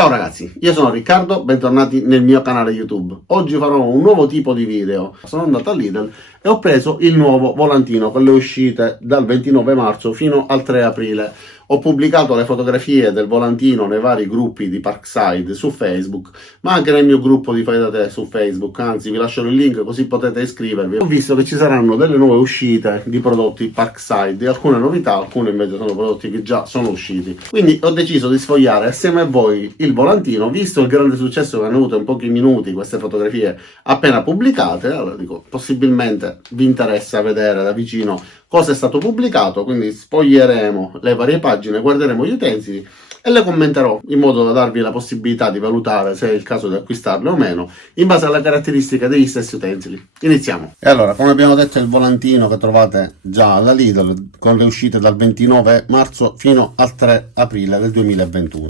Ciao ragazzi, io sono Riccardo, bentornati nel mio canale YouTube. Oggi farò un nuovo tipo di video. Sono andato a Lidl e ho preso il nuovo volantino con le uscite dal 29 marzo fino al 3 aprile. Ho pubblicato le fotografie del volantino nei vari gruppi di Parkside su Facebook, ma anche nel mio gruppo di Fai da te su Facebook, anzi vi lascerò il link così potete iscrivervi. Ho visto che ci saranno delle nuove uscite di prodotti Parkside, alcune novità, alcune invece sono prodotti che già sono usciti. Quindi ho deciso di sfogliare assieme a voi il volantino, visto il grande successo che hanno avuto in pochi minuti queste fotografie appena pubblicate. Allora dico, possibilmente vi interessa vedere da vicino cosa è stato pubblicato, quindi sfoglieremo le varie pagine, guarderemo gli utensili e le commenterò in modo da darvi la possibilità di valutare se è il caso di acquistarle o meno in base alle caratteristiche degli stessi utensili. Iniziamo. E allora, come abbiamo detto, è il volantino che trovate già alla Lidl con le uscite dal 29 marzo fino al 3 aprile del 2021.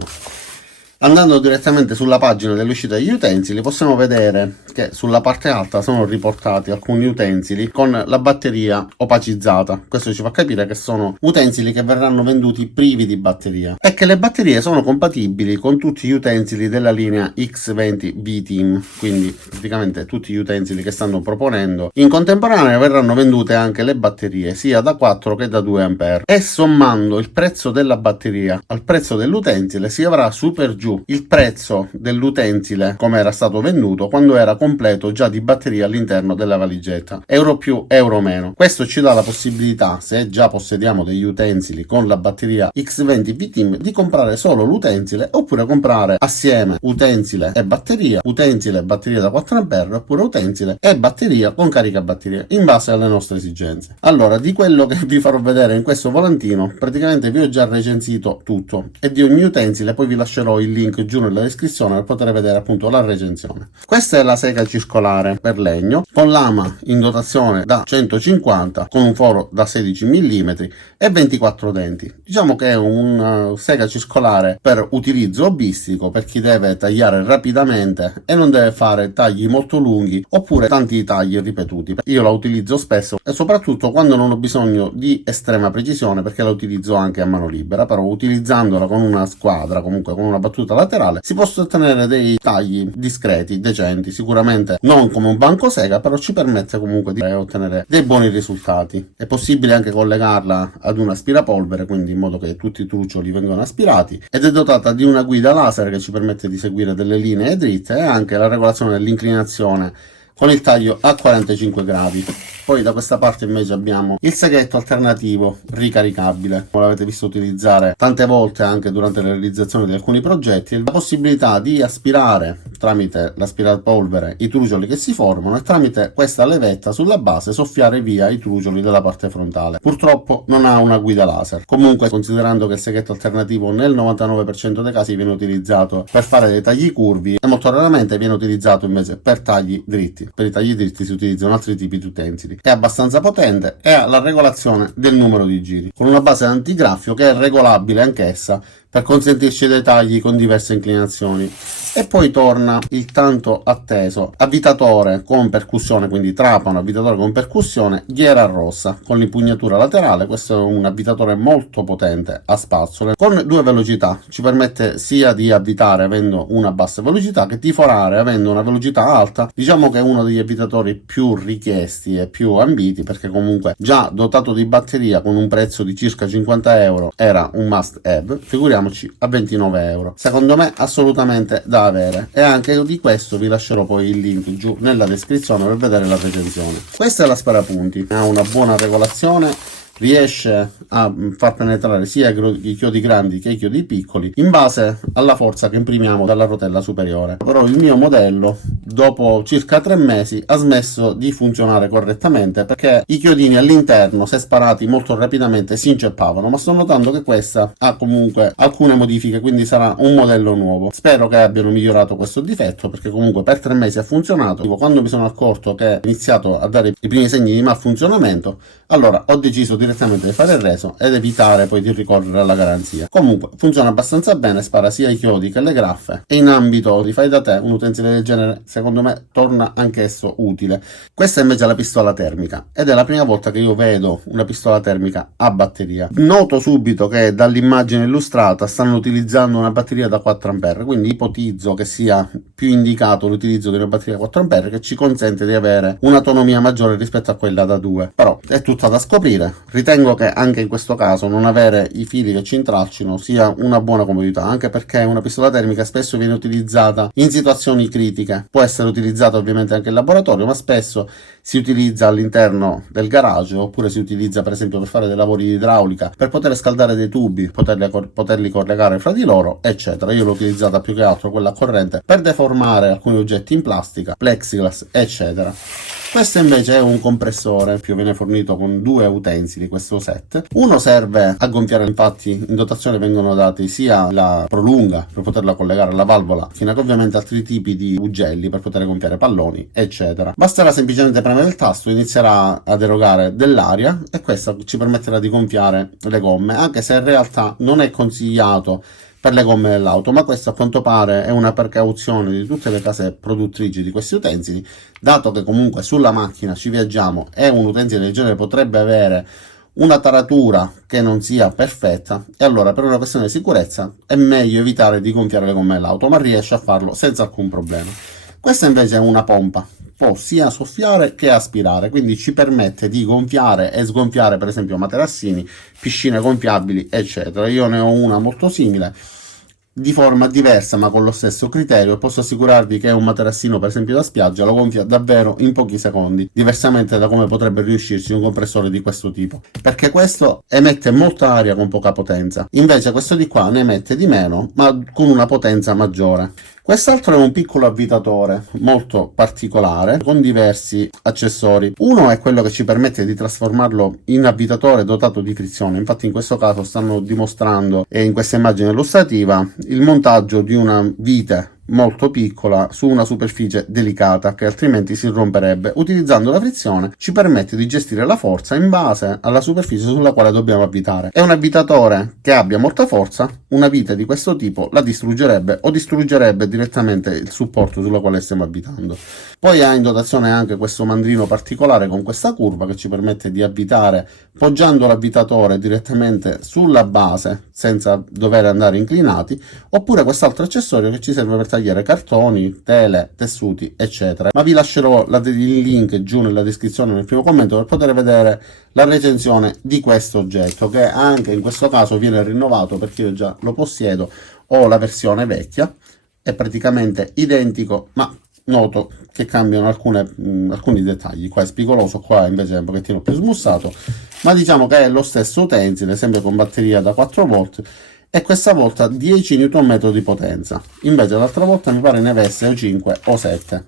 Andando direttamente sulla pagina dell'uscita degli utensili possiamo vedere che sulla parte alta sono riportati alcuni utensili con la batteria opacizzata. Questo ci fa capire che sono utensili che verranno venduti privi di batteria e che le batterie sono compatibili con tutti gli utensili della linea X20 V-Team, quindi praticamente tutti gli utensili che stanno proponendo. In contemporanea verranno vendute anche le batterie sia da 4 che da 2 A e sommando il prezzo della batteria al prezzo dell'utensile si avrà su per giù il prezzo dell'utensile come era stato venduto quando era completo già di batteria all'interno della valigetta, euro più euro meno. Questo ci dà la possibilità, se già possediamo degli utensili con la batteria X20 V-Team, di comprare solo l'utensile oppure comprare assieme utensile e batteria da 4 A oppure utensile e batteria con caricabatteria in base alle nostre esigenze. Allora, di quello che vi farò vedere in questo volantino praticamente vi ho già recensito tutto e di ogni utensile poi vi lascerò il link giù nella descrizione per poter vedere appunto la recensione. Questa è la sega circolare per legno con lama in dotazione da 150 con un foro da 16 mm e 24 denti. Diciamo che è una sega circolare per utilizzo hobbistico, per chi deve tagliare rapidamente e non deve fare tagli molto lunghi oppure tanti tagli ripetuti. Io la utilizzo spesso e soprattutto quando non ho bisogno di estrema precisione, perché la utilizzo anche a mano libera, però utilizzandola con una squadra, comunque con una battuta laterale, si possono ottenere dei tagli discreti, decenti, sicuramente non come un banco sega, però ci permette comunque di ottenere dei buoni risultati. È possibile anche collegarla ad un aspirapolvere, quindi in modo che tutti i truccioli vengono aspirati, ed è dotata di una guida laser che ci permette di seguire delle linee dritte e anche la regolazione dell'inclinazione con il taglio a 45 gradi. Poi da questa parte invece abbiamo il seghetto alternativo ricaricabile, come l'avete visto utilizzare tante volte anche durante la realizzazione di alcuni progetti, la possibilità di aspirare tramite l'aspirapolvere i trucioli che si formano e tramite questa levetta sulla base soffiare via i trucioli della parte frontale. Purtroppo non ha una guida laser. Comunque, considerando che il seghetto alternativo nel 99% dei casi viene utilizzato per fare dei tagli curvi e molto raramente viene utilizzato invece per tagli dritti. Per i tagli dritti si utilizzano altri tipi di utensili. È abbastanza potente e ha la regolazione del numero di giri, con una base antigraffio che è regolabile anch'essa per consentirci dei tagli con diverse inclinazioni. E poi torna il tanto atteso avvitatore con percussione, quindi trapano, avvitatore con percussione, ghiera rossa con l'impugnatura laterale. Questo è un avvitatore molto potente a spazzole con 2 velocità, ci permette sia di avvitare avendo una bassa velocità che di forare avendo una velocità alta. Diciamo che è uno degli avvitatori più richiesti e più ambiti, perché comunque già dotato di batteria con un prezzo di circa 50 euro era un must have, figuriamoci a 29 euro. Secondo me assolutamente da avere, e anche di questo vi lascerò poi il link giù nella descrizione per vedere la recensione. Questa è la sparapunti, ha una buona regolazione, riesce a far penetrare sia i chiodi grandi che i chiodi piccoli in base alla forza che imprimiamo dalla rotella superiore. Però il mio modello dopo circa 3 mesi ha smesso di funzionare correttamente perché i chiodini all'interno, se sparati molto rapidamente, si inceppavano, ma sto notando che questa ha comunque alcune modifiche, quindi sarà un modello nuovo. Spero che abbiano migliorato questo difetto, perché comunque per 3 mesi ha funzionato. Quando mi sono accorto che ha iniziato a dare i primi segni di malfunzionamento, allora ho deciso di direttamente di fare il reso ed evitare poi di ricorrere alla garanzia. Comunque funziona abbastanza bene, spara sia i chiodi che le graffe, e in ambito di fai da te un utensile del genere secondo me torna anch'esso utile. Questa invece è la pistola termica ed è la prima volta che io vedo una pistola termica a batteria. Noto subito che dall'immagine illustrata stanno utilizzando una batteria da 4A, quindi ipotizzo che sia più indicato l'utilizzo di una batteria 4A che ci consente di avere un'autonomia maggiore rispetto a quella da 2. Però è tutta da scoprire. Ritengo che anche in questo caso non avere i fili che ci intralcino sia una buona comodità, anche perché una pistola termica spesso viene utilizzata in situazioni critiche. Può essere utilizzata ovviamente anche in laboratorio, ma spesso si utilizza all'interno del garage, oppure si utilizza per esempio per fare dei lavori di idraulica, per poter scaldare dei tubi, poterli collegare fra di loro, eccetera. Io l'ho utilizzata più che altro quella corrente per deformare alcuni oggetti in plastica, plexiglass, eccetera. Questo invece è un compressore, più viene fornito con 2 utensili, questo set. Uno serve a gonfiare, infatti in dotazione vengono dati sia la prolunga per poterla collegare alla valvola, fino a che ovviamente altri tipi di ugelli per poter gonfiare palloni, eccetera. Basterà semplicemente premere il tasto, inizierà ad erogare dell'aria e questo ci permetterà di gonfiare le gomme, anche se in realtà non è consigliato per le gomme dell'auto, ma questo a quanto pare è una precauzione di tutte le case produttrici di questi utensili, dato che comunque sulla macchina ci viaggiamo e un utensile del genere potrebbe avere una taratura che non sia perfetta, e allora per una questione di sicurezza è meglio evitare di gonfiare le gomme dell'auto, ma riesce a farlo senza alcun problema. Questa invece è una pompa, può sia soffiare che aspirare, quindi ci permette di gonfiare e sgonfiare per esempio materassini, piscine gonfiabili, eccetera. Io ne ho una molto simile, di forma diversa ma con lo stesso criterio, e posso assicurarvi che un materassino per esempio da spiaggia lo gonfia davvero in pochi secondi, diversamente da come potrebbe riuscirci un compressore di questo tipo, perché questo emette molta aria con poca potenza, invece questo di qua ne emette di meno ma con una potenza maggiore. Quest'altro è un piccolo avvitatore molto particolare con diversi accessori. Uno è quello che ci permette di trasformarlo in avvitatore dotato di frizione, infatti in questo caso stanno dimostrando in questa immagine illustrativa il montaggio di una vite molto piccola su una superficie delicata che altrimenti si romperebbe. Utilizzando la frizione ci permette di gestire la forza in base alla superficie sulla quale dobbiamo avvitare. È un avvitatore che abbia molta forza, una vite di questo tipo la distruggerebbe o distruggerebbe direttamente il supporto sulla quale stiamo avvitando. Poi ha in dotazione anche questo mandrino particolare con questa curva che ci permette di avvitare poggiando l'avvitatore direttamente sulla base senza dover andare inclinati, oppure quest'altro accessorio che ci serve per tagliare cartoni, tele, tessuti, eccetera. Ma vi lascerò il link giù nella descrizione, nel primo commento, per poter vedere la recensione di questo oggetto, che anche in questo caso viene rinnovato perché io già lo possiedo, ho la versione vecchia, è praticamente identico, ma noto che cambiano alcuni dettagli. Qua è spigoloso, qua invece è un pochettino più smussato, ma diciamo che è lo stesso utensile, sempre con batteria da 4 volt, e questa volta 10 Nm di potenza, invece l'altra volta mi pare ne avesse o 5 o 7.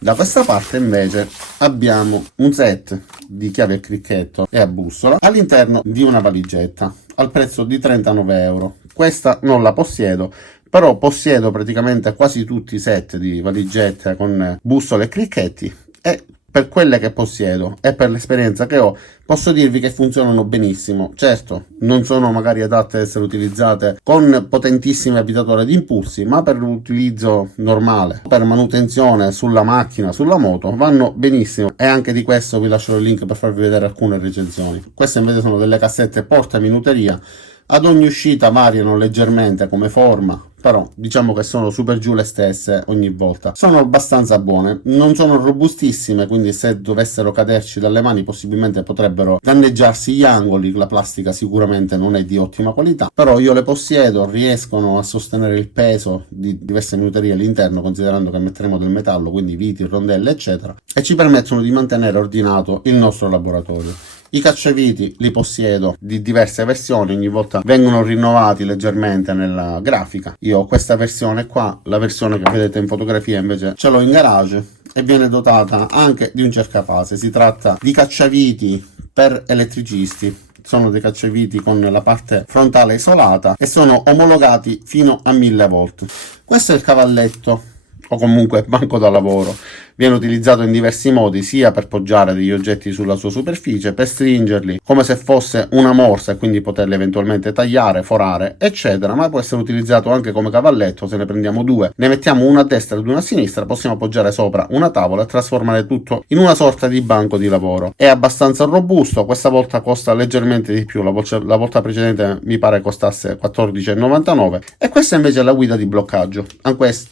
Da questa parte invece abbiamo un set di chiave a cricchetto e a bussola all'interno di una valigetta al prezzo di 39 euro. Questa non la possiedo, però possiedo praticamente quasi tutti i set di valigette con bussole e cricchetti, e per quelle che possiedo e per l'esperienza che ho posso dirvi che funzionano benissimo. Certo, non sono magari adatte ad essere utilizzate con potentissimi avvitatori di impulsi, ma per l'utilizzo normale, per manutenzione sulla macchina, sulla moto, vanno benissimo, e anche di questo vi lascio il link per farvi vedere alcune recensioni. Queste invece sono delle cassette porta minuteria, ad ogni uscita variano leggermente come forma, però diciamo che sono su per giù le stesse ogni volta. Sono abbastanza buone, non sono robustissime, quindi se dovessero caderci dalle mani possibilmente potrebbero danneggiarsi gli angoli. La plastica sicuramente non è di ottima qualità, però io le possiedo, riescono a sostenere il peso di diverse minuterie all'interno, considerando che metteremo del metallo, quindi viti, rondelle eccetera, e ci permettono di mantenere ordinato il nostro laboratorio. I cacciaviti li possiedo di diverse versioni, ogni volta vengono rinnovati leggermente nella grafica. Io ho questa versione qua, la versione che vedete in fotografia invece ce l'ho in garage e viene dotata anche di un cercafase. Si tratta di cacciaviti per elettricisti, sono dei cacciaviti con la parte frontale isolata e sono omologati fino a 1000 volt. Questo è il cavalletto, o comunque banco da lavoro, Viene utilizzato in diversi modi, sia per poggiare degli oggetti sulla sua superficie, per stringerli come se fosse una morsa e quindi poterli eventualmente tagliare, forare, eccetera, ma può essere utilizzato anche come cavalletto. Se ne prendiamo due, ne mettiamo una a destra ed una a sinistra, possiamo appoggiare sopra una tavola e trasformare tutto in una sorta di banco di lavoro. È abbastanza robusto, questa volta costa leggermente di più, la volta precedente mi pare costasse 14,99 e questa invece è la guida di bloccaggio.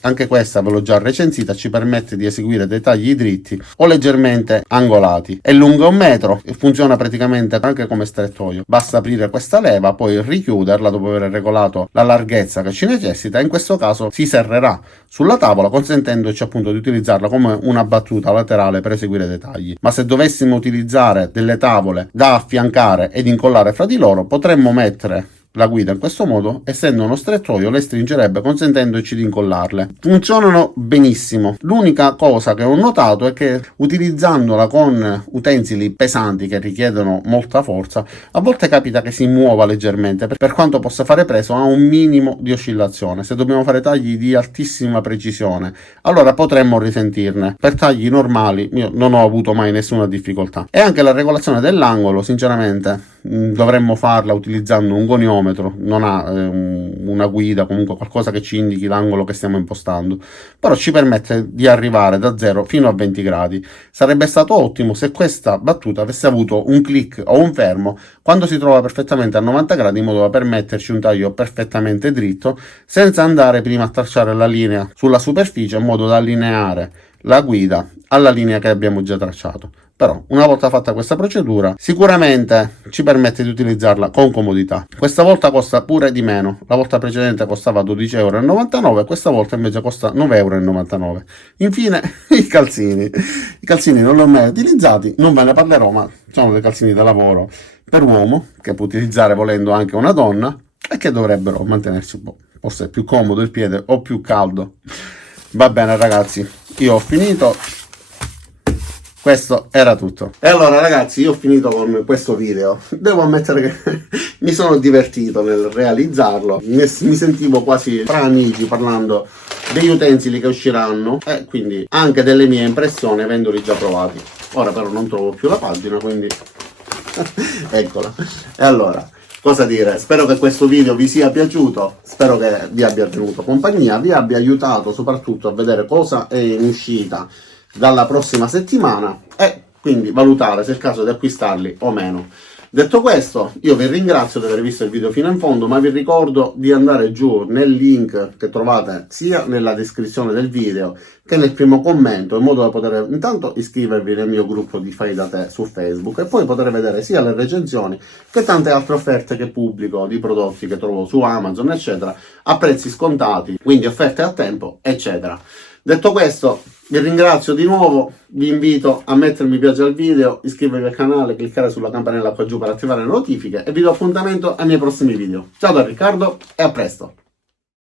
Anche questa ve l'ho già recensita, ci permette di eseguire dei tagli dritti o leggermente angolati. È lunga 1 metro e funziona praticamente anche come strettoio. Basta aprire questa leva, poi richiuderla dopo aver regolato la larghezza che ci necessita, e in questo caso si serrerà sulla tavola, consentendoci appunto di utilizzarla come una battuta laterale per eseguire dei tagli. Ma se dovessimo utilizzare delle tavole da affiancare ed incollare fra di loro, potremmo mettere la guida in questo modo, essendo uno strettoio le stringerebbe consentendoci di incollarle. Funzionano benissimo. L'unica cosa che ho notato è che utilizzandola con utensili pesanti che richiedono molta forza, a volte capita che si muova leggermente, per quanto possa fare preso a un minimo di oscillazione. Se dobbiamo fare tagli di altissima precisione, allora potremmo risentirne. Per tagli normali io non ho avuto mai nessuna difficoltà. E anche la regolazione dell'angolo, sinceramente, dovremmo farla utilizzando un goniometro, non ha una guida, comunque qualcosa che ci indichi l'angolo che stiamo impostando, però ci permette di arrivare da 0 fino a 20 gradi. Sarebbe stato ottimo se questa battuta avesse avuto un click o un fermo quando si trova perfettamente a 90 gradi, in modo da permetterci un taglio perfettamente dritto senza andare prima a tracciare la linea sulla superficie, in modo da allineare la guida alla linea che abbiamo già tracciato. Però una volta fatta questa procedura sicuramente ci permette di utilizzarla con comodità. Questa volta costa pure di meno, la volta precedente costava 12,99 €, questa volta invece costa 9,99 €. Infine i calzini non li ho mai utilizzati, non ve ne parlerò, ma sono dei calzini da lavoro per uomo che può utilizzare volendo anche una donna e che dovrebbero mantenerci un po' forse più comodo il piede o più caldo. Va bene ragazzi, io ho finito. Questo era tutto. E allora ragazzi, io ho finito con questo video. Devo ammettere che mi sono divertito nel realizzarlo. Mi sentivo quasi fra amici parlando degli utensili che usciranno e quindi anche delle mie impressioni avendoli già provati. Ora però non trovo più la pagina, quindi eccola. E allora, cosa dire? Spero che questo video vi sia piaciuto, spero che vi abbia tenuto compagnia, vi abbia aiutato soprattutto a vedere cosa è in uscita dalla prossima settimana e quindi valutare se è il caso di acquistarli o meno. Detto questo, io vi ringrazio di aver visto il video fino in fondo, ma vi ricordo di andare giù nel link che trovate sia nella descrizione del video che nel primo commento, in modo da poter intanto iscrivervi nel mio gruppo di Fai da Te su Facebook e poi poter vedere sia le recensioni che tante altre offerte che pubblico di prodotti che trovo su Amazon, eccetera, a prezzi scontati, quindi offerte a tempo, eccetera. Detto questo, vi ringrazio di nuovo, vi invito a mettere mi piace al video, iscrivervi al canale, cliccare sulla campanella qua giù per attivare le notifiche e vi do appuntamento ai miei prossimi video. Ciao da Riccardo e a presto!